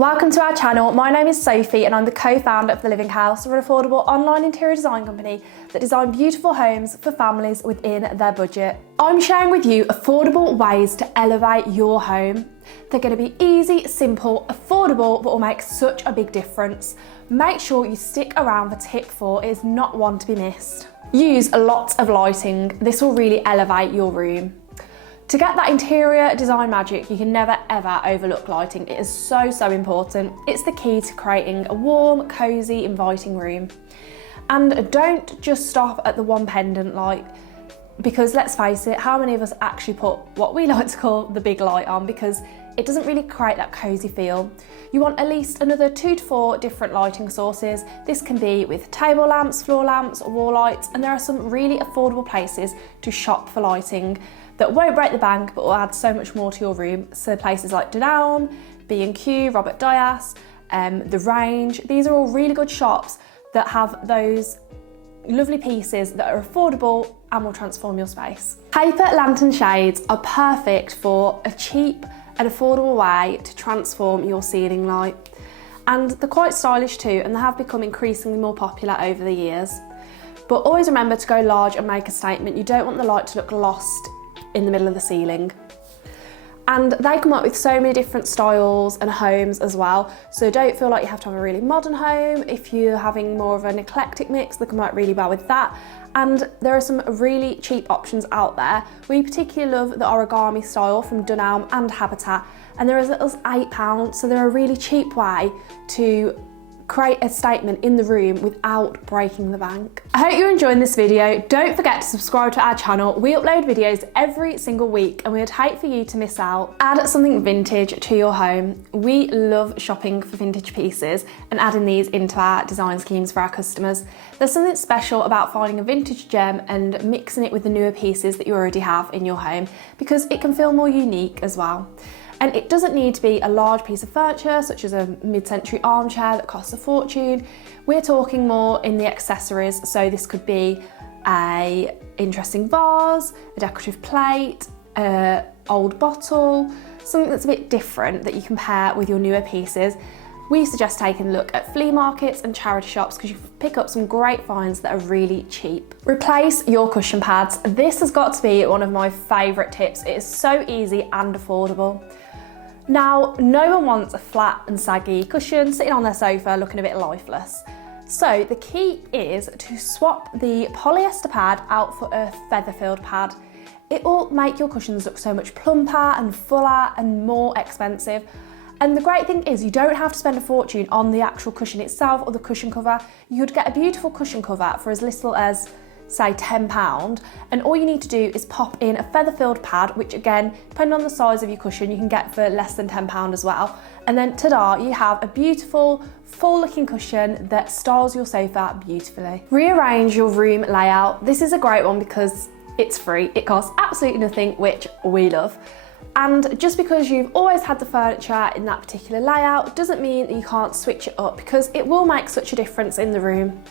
Welcome to our channel. My name is Sophie and I'm the co-founder of The Living House, an affordable online interior design company that design beautiful homes for families within their budget. I'm sharing with you affordable ways to elevate your home. They're going to be easy, simple, affordable, but will make such a big difference. Make sure you stick around for tip 4, it is not one to be missed. Use a lot of lighting. This will really elevate your room. To get that interior design magic, you can never ever overlook lighting. It is so important. It's the key to creating a warm, cozy, inviting room. And don't just stop at the one pendant light, because let's face it, how many of us actually put what we like to call the big light on, because it doesn't really create that cozy feel. You want at least another 2 to 4 different lighting sources. This can be with table lamps, floor lamps, wall lights, and there are some really affordable places to shop for lighting that won't break the bank but will add so much more to your room. So places like Dunelm, B&Q, Robert Dias, The Range, these are all really good shops that have those lovely pieces that are affordable and will transform your space. Paper lantern shades are perfect for a cheap and affordable way to transform your ceiling light. And they're quite stylish too, and they have become increasingly more popular over the years. But always remember to go large and make a statement. You don't want the light to look lost in the middle of the ceiling. And they come up with so many different styles and homes as well, so don't feel like you have to have a really modern home. If you're having more of an eclectic mix, they come out really well with that. And there are some really cheap options out there. We particularly love the origami style from Dunelm and Habitat, and they're as little as £8, so they're a really cheap way to create a statement in the room without breaking the bank. I hope you're enjoying this video. Don't forget to subscribe to our channel. We upload videos every single week and we would hate for you to miss out. Add something vintage to your home. We love shopping for vintage pieces and adding these into our design schemes for our customers. There's something special about finding a vintage gem and mixing it with the newer pieces that you already have in your home, because it can feel more unique as well. And it doesn't need to be a large piece of furniture, such as a mid-century armchair that costs a fortune. We're talking more in the accessories, so this could be an interesting vase, a decorative plate, an old bottle, something that's a bit different that you can pair with your newer pieces. We suggest taking a look at flea markets and charity shops, because you can pick up some great finds that are really cheap. Replace your cushion pads. This has got to be one of my favourite tips. It is so easy and affordable. Now, no one wants a flat and saggy cushion sitting on their sofa looking a bit lifeless. So the key is to swap the polyester pad out for a feather-filled pad. It will make your cushions look so much plumper and fuller and more expensive. And the great thing is you don't have to spend a fortune on the actual cushion itself or the cushion cover. You could get a beautiful cushion cover for as little as, say, £10, and all you need to do is pop in a feather-filled pad, which again, depending on the size of your cushion, you can get for less than £10 as well. And then ta-da, you have a beautiful, full-looking cushion that styles your sofa beautifully. Rearrange your room layout. This is a great one because it's free. It costs absolutely nothing, which we love. And just because you've always had the furniture in that particular layout doesn't mean that you can't switch it up, because it will make such a difference in the room.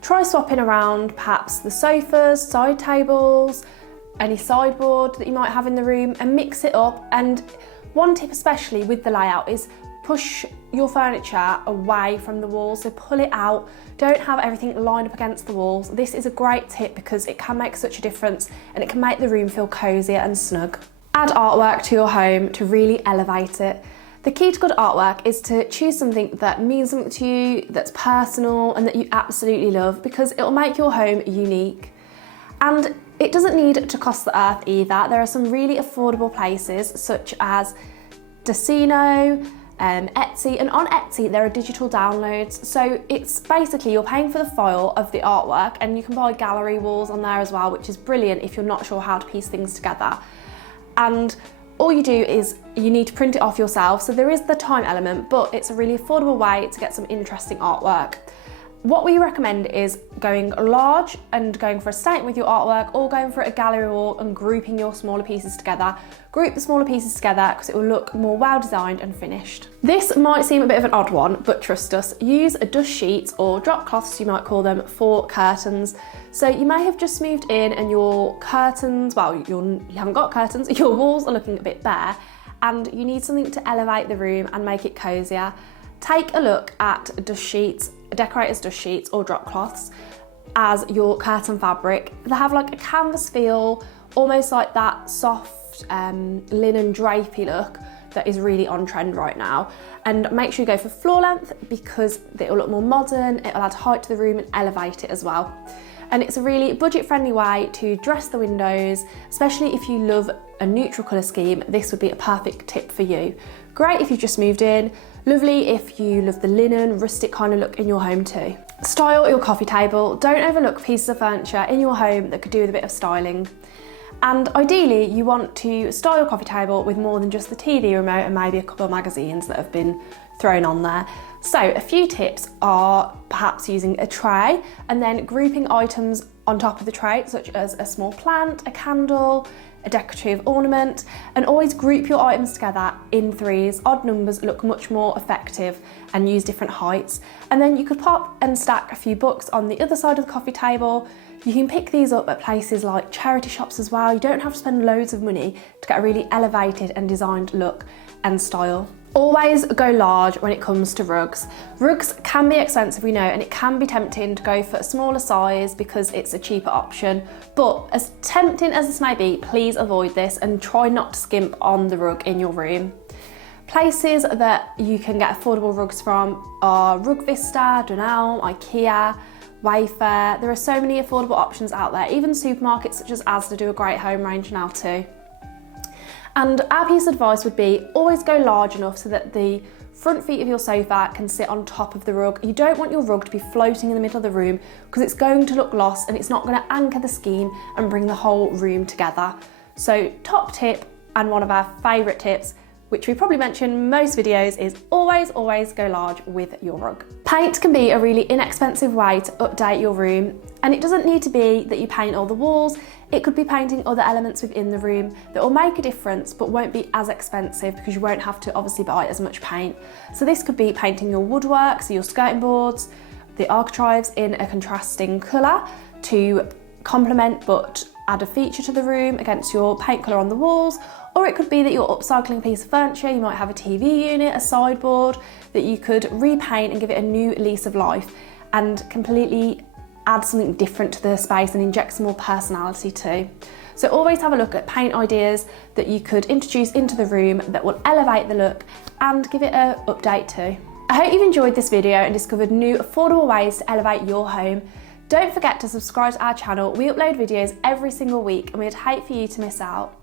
Try swapping around perhaps the sofas, side tables, any sideboard that you might have in the room, and mix it up. And one tip especially with the layout is push your furniture away from the walls, so pull it out. Don't have everything lined up against the walls. This is a great tip because it can make such a difference and it can make the room feel cozier and snug. Add artwork to your home to really elevate it. The key to good artwork is to choose something that means something to you, that's personal and that you absolutely love, because it will make your home unique. And it doesn't need to cost the earth either. There are some really affordable places such as Decino, Etsy, and on Etsy there are digital downloads. So it's basically you're paying for the file of the artwork, and you can buy gallery walls on there as well, which is brilliant if you're not sure how to piece things together. And all you do is you need to print it off yourself, so there is the time element, but it's a really affordable way to get some interesting artwork. What we recommend is going large and going for a statement with your artwork, or going for a gallery wall and grouping your smaller pieces together. Group the smaller pieces together because it will look more well designed and finished. This might seem a bit of an odd one, but trust us, use a dust sheets or drop cloths, you might call them, for curtains. So you may have just moved in and your curtains, well, you haven't got curtains, your walls are looking a bit bare, and you need something to elevate the room and make it cozier, take a look at dust sheets, decorators' dust sheets or drop cloths as your curtain fabric. They have like a canvas feel, almost like that soft linen drapey look that is really on trend right now. And make sure you go for floor length because it'll look more modern, it'll add height to the room and elevate it as well. And it's a really budget-friendly way to dress the windows, especially if you love a neutral colour scheme. This would be a perfect tip for you. Great if you've just moved in, lovely if you love the linen, rustic kind of look in your home too. Style your coffee table. Don't overlook pieces of furniture in your home that could do with a bit of styling. And ideally, you want to style your coffee table with more than just the TV remote and maybe a couple of magazines that have been thrown on there. So a few tips are perhaps using a tray and then grouping items on top of the tray, such as a small plant, a candle, a decorative ornament, and always group your items together in threes. Odd numbers look much more effective and use different heights. And then you could pop and stack a few books on the other side of the coffee table. You can pick these up at places like charity shops as well. You don't have to spend loads of money to get a really elevated and designed look and style. Always go large when it comes to rugs. Rugs can be expensive, we know, and it can be tempting to go for a smaller size because it's a cheaper option. But as tempting as this may be, please avoid this and try not to skimp on the rug in your room. Places that you can get affordable rugs from are Rug Vista, Dunelm, IKEA, Wayfair. There are so many affordable options out there. Even supermarkets such as Asda do a great home range now too. And our piece of advice would be always go large enough so that the front feet of your sofa can sit on top of the rug. You don't want your rug to be floating in the middle of the room because it's going to look lost and it's not going to anchor the scheme and bring the whole room together. So top tip, and one of our favourite tips, which we probably mention in most videos, is always go large with your rug. Paint can be a really inexpensive way to update your room, and it doesn't need to be that you paint all the walls. It could be painting other elements within the room that will make a difference but won't be as expensive because you won't have to obviously buy as much paint. So this could be painting your woodwork, so your skirting boards, the architraves in a contrasting colour to complement but add a feature to the room against your paint colour on the walls. Or it could be that you're upcycling a piece of furniture. You might have a TV unit, a sideboard that you could repaint and give it a new lease of life and completely add something different to the space and inject some more personality too. So always have a look at paint ideas that you could introduce into the room that will elevate the look and give it an update too. I hope you've enjoyed this video and discovered new affordable ways to elevate your home. Don't forget to subscribe to our channel. We upload videos every single week and we'd hate for you to miss out.